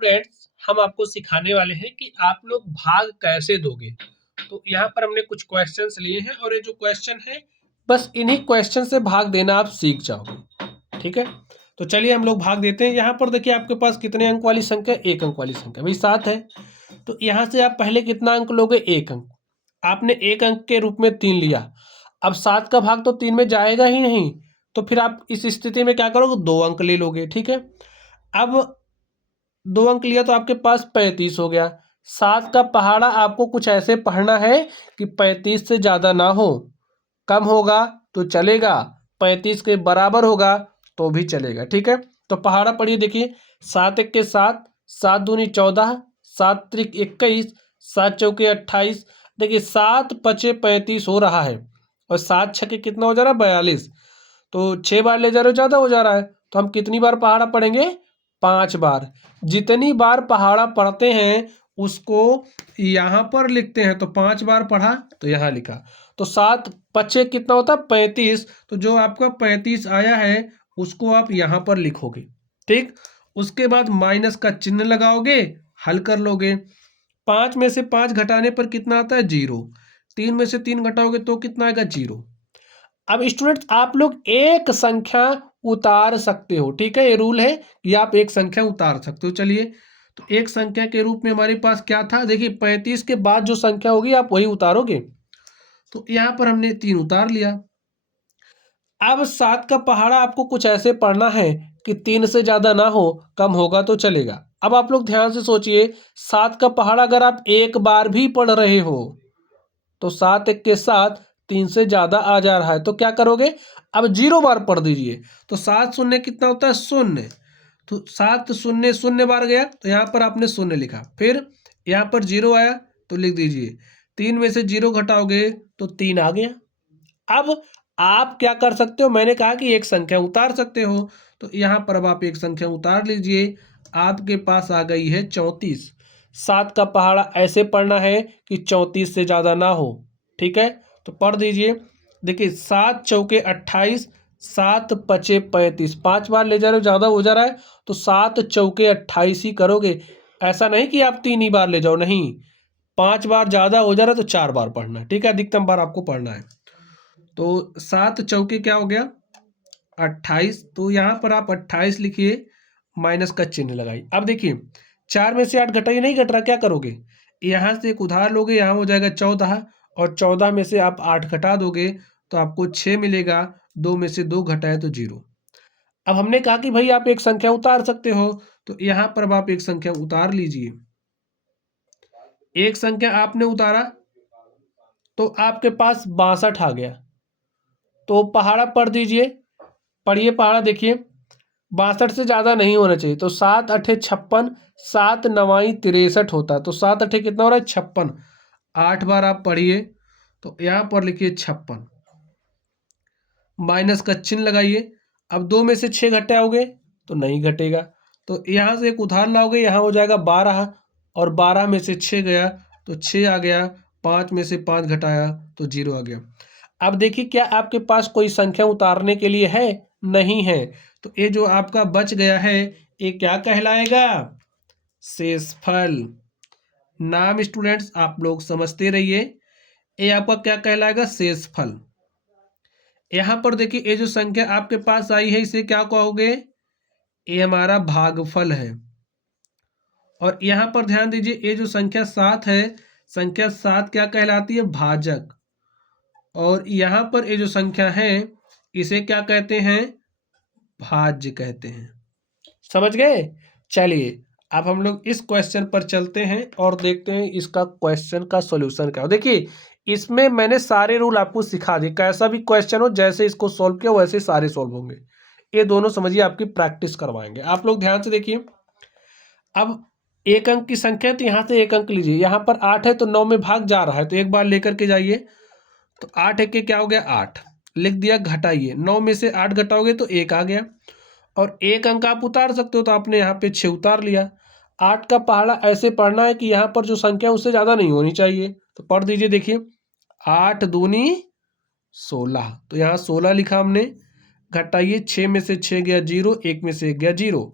Students हम आपको सिखाने वाले हैं कि आप लोग भाग कैसे दोगे। तो यहाँ पर हमने कुछ क्वेश्चंस लिए हैं और ये जो क्वेश्चन है बस इन्हीं क्वेश्चन से भाग देना आप सीख जाओगे। ठीक है, तो चलिए हम लोग भाग देते हैं। यहाँ पर देखिए आपके पास कितने अंक वाली संख्या, एक अंक वाली संख्या भाई 7 है। तो यहाँ से आप पहले कितना अंक लोगे, एक अंक। आपने एक अंक के रूप में 3 लिया। अब 7 का भाग तो 3 में जाएगा ही नहीं, तो फिर आप इस स्थिति में क्या करोगे, 2 अंक ले लोगे। ठीक है, अब 2 अंक लिया तो आपके पास 35 हो गया। 7 का पहाड़ा आपको कुछ ऐसे पढ़ना है कि 35 से ज़्यादा ना हो। कम होगा तो चलेगा, 35 के बराबर होगा तो भी चलेगा। ठीक है, तो पहाड़ा पढ़िए। देखिए 7 एक के 7, 7 दूनी 14, 7 त्रिक 21, 7 चौके 28। देखिए 7 पचे 35 हो रहा है और 7 छके कितना हो जा रहा है, 42। तो 6 बार ले जा रहे हो, ज़्यादा हो जा रहा है। तो हम कितनी बार पहाड़ा पढ़ेंगे, 5 बार। जितनी बार पहाड़ा पढ़ते हैं उसको यहाँ पर लिखते हैं। तो 5 बार पढ़ा तो यहाँ लिखा। तो 7 पचे कितना होता है, 35। तो जो आपका 35 आया है उसको आप यहाँ पर लिखोगे। ठीक, उसके बाद माइनस का चिन्ह लगाओगे, हल कर लोगे। 5 में से 5 घटाने पर कितना आता है, 0। 3 में से 3 घटाओगे तो कितना आएगा, 0। अब स्टूडेंट्स आप लोग एक संख्या उतार सकते हो। ठीक है, ये रूल है कि आप एक संख्या उतार सकते हो। चलिए, तो एक संख्या के रूप में हमारे पास क्या था, देखिए 35 के बाद जो संख्या होगी आप वही उतारोगे। तो यहाँ पर हमने 3 उतार लिया। अब 7 का पहाड़ा आपको कुछ ऐसे पढ़ना है कि 3 से ज़्यादा ना हो, कम होगा तो चलेगा। अब आप लोग ध्यान से सोचिए, 7 का पहाड़ा अगर आप एक बार भी पढ़ रहे हो तो 7 एक के 7, 3 से ज़्यादा आ जा रहा है तो क्या करोगे, अब 0 बार पढ़ दीजिए। तो 7 शून्य कितना होता है, 0। तो 7 शून्य 0 बार गया तो यहाँ पर आपने 0 लिखा। फिर यहाँ पर 0 आया तो लिख दीजिए। 3 में से 0 घटाओगे तो 3 आ गया। अब आप क्या कर सकते हो, मैंने कहा कि एक संख्या उतार सकते हो। तो यहाँ पर अब आप एक संख्या उतार लीजिए। आपके पास आ गई है 34। 7 का पहाड़ा ऐसे पढ़ना है कि 34 से ज़्यादा ना हो। ठीक है, तो पढ़ दीजिए। देखिए 7 चौके 28, 7 पचे 35। 5 बार ले जा रहे हो, ज़्यादा हो जा रहा है तो 7 चौके 28 ही करोगे। ऐसा नहीं कि आप 3 ही बार ले जाओ, नहीं। 5 बार ज़्यादा हो जा रहा है तो 4 बार पढ़ना है। ठीक है, अधिकतम बार आपको पढ़ना है। तो 7 चौके क्या हो गया, 28। तो यहाँ पर आप 28 लिखिए, माइनस का चिन्ह लगाइए। अब देखिए 4 में से 8 घटाइए, नहीं घट रहा, क्या करोगे, यहाँ से एक उधार लोगे, यहाँ हो जाएगा 14। और 14 में से आप 8 घटा दोगे तो आपको 6 मिलेगा। 2 में से 2 घटाए तो 0। अब हमने कहा कि भाई आप एक संख्या उतार सकते हो, तो यहाँ पर अब आप एक संख्या उतार लीजिए। एक संख्या आपने उतारा तो आपके पास 62 आ गया। तो पहाड़ा पढ़ दीजिए, पढ़िए पहाड़ा। देखिए 62 से ज़्यादा नहीं होना चाहिए। तो 7 अठे 56, 7 नवाई 63 होता है। तो 7 अठे कितना हो रहा है, 56। 8 बार आप पढ़िए तो यहाँ पर लिखिए 56, माइनस का चिन्ह लगाइए। अब 2 में से 6 घटाओगे तो नहीं घटेगा। तो यहाँ से एक उधार लाओगे, यहाँ हो जाएगा 12। और 12 में से 6 गया तो 6 आ गया। 5 में से 5 घटाया तो 0 आ गया। अब देखिए क्या आपके पास कोई संख्या उतारने के लिए है, नहीं है। तो ये जो आपका बच गया है ये क्या कहलाएगा, शेषफल। नाम स्टूडेंट्स आप लोग समझते रहिए, ये आपका क्या कहलाएगा, शेषफल। यहाँ पर देखिए ये जो संख्या आपके पास आई है इसे क्या कहोगे, ये हमारा भागफल है। और यहाँ पर ध्यान दीजिए ये जो संख्या 7 है, संख्या 7 क्या कहलाती है, भाजक। और यहाँ पर ये जो संख्या है इसे क्या कहते हैं, भाज्य कहते हैं। समझ गए। चलिए अब हम लोग इस क्वेश्चन पर चलते हैं और देखते हैं इसका क्वेश्चन का सॉल्यूशन क्या हो। देखिए इसमें मैंने सारे रूल आपको सिखा दिए, कैसा भी क्वेश्चन हो जैसे इसको सॉल्व किया वैसे सारे सॉल्व होंगे। ये दोनों समझिए आपकी प्रैक्टिस करवाएंगे। आप लोग ध्यान से देखिए, अब एक अंक की संख्या तो यहाँ से एक अंक लीजिए। यहाँ पर 8 है तो 9 में भाग जा रहा है तो एक बार लेकर के जाइए। तो 8 एक के क्या हो गया, 8 लिख दिया। घटाइए, 9 में से 8 घटाओगे तो 1 आ गया। और एक अंक आप उतार सकते हो तो आपने यहाँ पे 6 उतार लिया। 8 का पहाड़ा ऐसे पढ़ना है कि यहाँ पर जो संख्या उससे ज़्यादा नहीं होनी चाहिए। तो पढ़ दीजिए। देखिए 8 दूनी 16, तो यहाँ 16 लिखा हमने। घटाइए, 6 में से 6 गया 0, 1 में से 1 गया 0।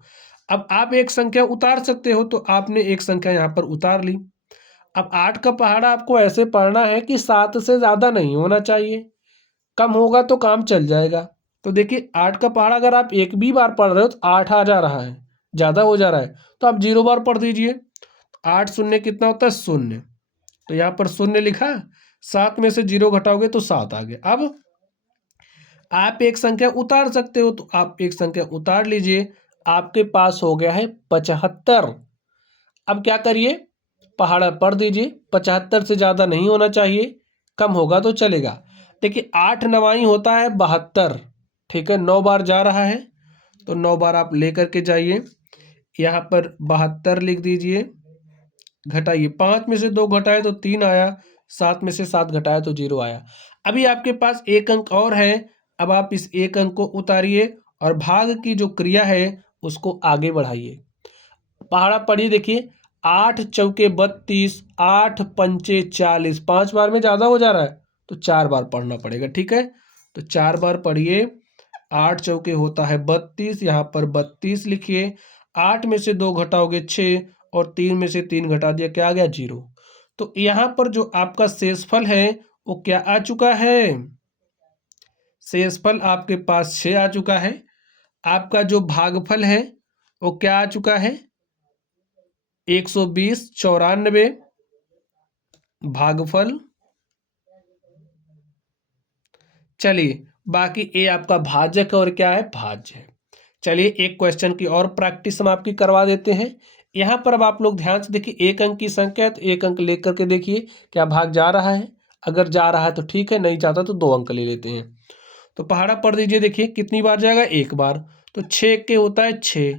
अब आप एक संख्या उतार सकते हो, तो आपने एक संख्या यहाँ पर उतार ली। अब 8 का पहाड़ा आपको ऐसे पढ़ना है कि 7 से ज़्यादा नहीं होना चाहिए, कम होगा तो काम चल जाएगा। तो देखिए 8 का पहाड़ा अगर आप एक भी बार पढ़ रहे हो तो 8 आ जा रहा है, ज़्यादा हो जा रहा है, तो आप 0 बार पढ़ दीजिए। 8 शून्य कितना होता है? शून्य। तो यहाँ पर शून्य लिखा, 7 में से 0 घटाओगे तो 7 आ गया। अब आप एक संख्या उतार सकते हो, तो आप एक संख्या उतार लीजिए। आपके पास हो गया है 75। अब क्या करिए, पहाड़ा पढ़ दीजिए। 75 से ज़्यादा नहीं होना चाहिए, कम होगा तो चलेगा। देखिए 8 नवाई होता है 72, ठीक है, 9 बार जा रहा है, तो 9 बार आप लेकर के जाइए। यहाँ पर 72 लिख दीजिए, घटाइए, 5 में से 2 घटाए तो 3 आया, 7 में से 7 घटाया तो 0 आया। अभी आपके पास एक अंक और है। अब आप इस एक अंक को उतारिए और भाग की जो क्रिया है उसको आगे बढ़ाइए। पहाड़ा पढ़िए, देखिए 8 चौके 32, 8 पंचे 40, 5 बार में ज़्यादा हो जा रहा है तो 4 बार पढ़ना पड़ेगा, ठीक है। तो 4 बार पढ़िए। 8 चौके होता है 32, यहाँ पर 32 लिखिए। 8 में से 2 घटाओगे 6 और 3 में से 3 घटा दिया, क्या आ गया? 0। तो यहाँ पर जो आपका शेषफल है वो क्या आ चुका है? शेषफल आपके पास 6 आ चुका है। आपका जो भागफल है वो क्या आ चुका है? 120, 94 भागफल। चलिए, बाकी ए आपका भाजक और क्या है? भाज्य है। चलिए एक क्वेश्चन की और प्रैक्टिस हम आपकी करवा देते हैं। यहाँ पर अब आप लोग ध्यान से देखिए, एक अंक की संख्या है तो एक अंक लेकर करके देखिए क्या भाग जा रहा है। अगर जा रहा है तो ठीक है, नहीं जाता तो 2 अंक ले लेते हैं। तो पहाड़ा पढ़ दीजिए, देखिए कितनी बार जाएगा? एक बार। तो 6 के होता है 6,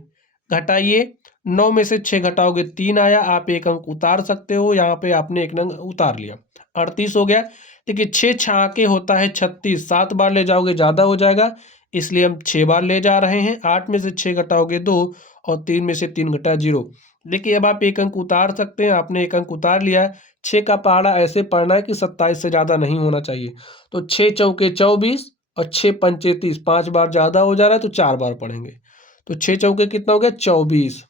घटाइए, 9 में से 6 घटाओगे 3 आया, आप एक अंक उतार सकते हो, यहाँ पे आपने एक अंक उतार लिया, 38 हो गया। देखिए 6 छाके होता है 36, 7 बार ले जाओगे ज़्यादा हो जाएगा, इसलिए हम 6 बार ले जा रहे हैं। 8 में से 6 घटाओगे 2 और 3 में से 3 घटाया 0। देखिए अब आप एक अंक उतार सकते हैं, आपने एक अंक उतार लिया है। 6 का पहाड़ा ऐसे पढ़ना है कि 27 से ज़्यादा नहीं होना चाहिए। तो 6 चौके 24 और 6 पंचे 30, 5 बार ज़्यादा हो जा रहा है तो 4 बार पढ़ेंगे। तो 6 चौके कितना हो गया? 24।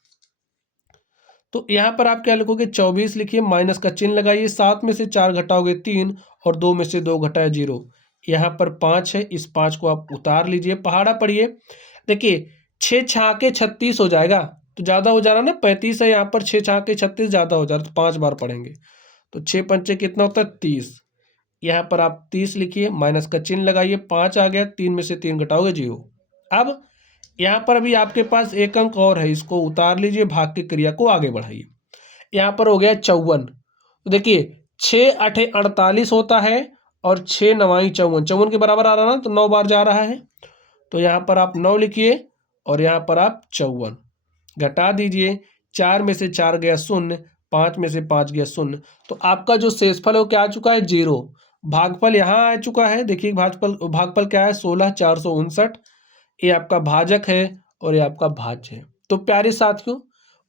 तो यहाँ पर आप क्या लिखोगे? 24 लिखिए, माइनस का चिन्ह लगाइए, 7 में से 4 घटाओगे 3 और 2 में से 2 घटाया 0। यहाँ पर 5 है, इस 5 को आप उतार लीजिए। पहाड़ा पढ़िए, देखिए 6 छाके 36 हो जाएगा, तो ज़्यादा हो जा रहा है ना, 35 है, यहाँ पर 6 छाके 36 ज़्यादा हो जा रहा है, तो 5 बार पढ़ेंगे। तो 6 पंचे कितना होता है? 30। यहाँ पर आप 30 लिखिए, माइनस का चिन्ह लगाइए, 5 आ गया, 3 में से 3 घटाओगे 0। अब यहाँ पर अभी आपके पास एक अंक और है, इसको उतार लीजिए, भाग की क्रिया को आगे बढ़ाइए। यहाँ पर हो गया 54। तो देखिए 6 आठे 48 होता है और 6 नवाई 54, 54 के बराबर आ रहा है ना, तो 9 बार जा रहा है। तो यहाँ पर आप 9 लिखिए और यहाँ पर आप 54 घटा दीजिए। 4 में से 4 गया 0, 5 में से 5 गया 0। तो आपका जो शेषफल है वो क्या आ चुका है? 0। भागफल यहाँ आ चुका है, देखिए भागफल भागफल क्या है? 16,459। ये आपका भाजक है और ये आपका भाज्य है। तो प्यारे साथियों,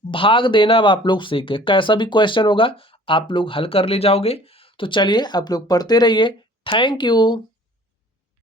भाग देना अब आप लोग सीख गए, कैसा भी क्वेश्चन होगा आप लोग हल कर ले जाओगे। तो चलिए आप लोग पढ़ते रहिए। Thank you.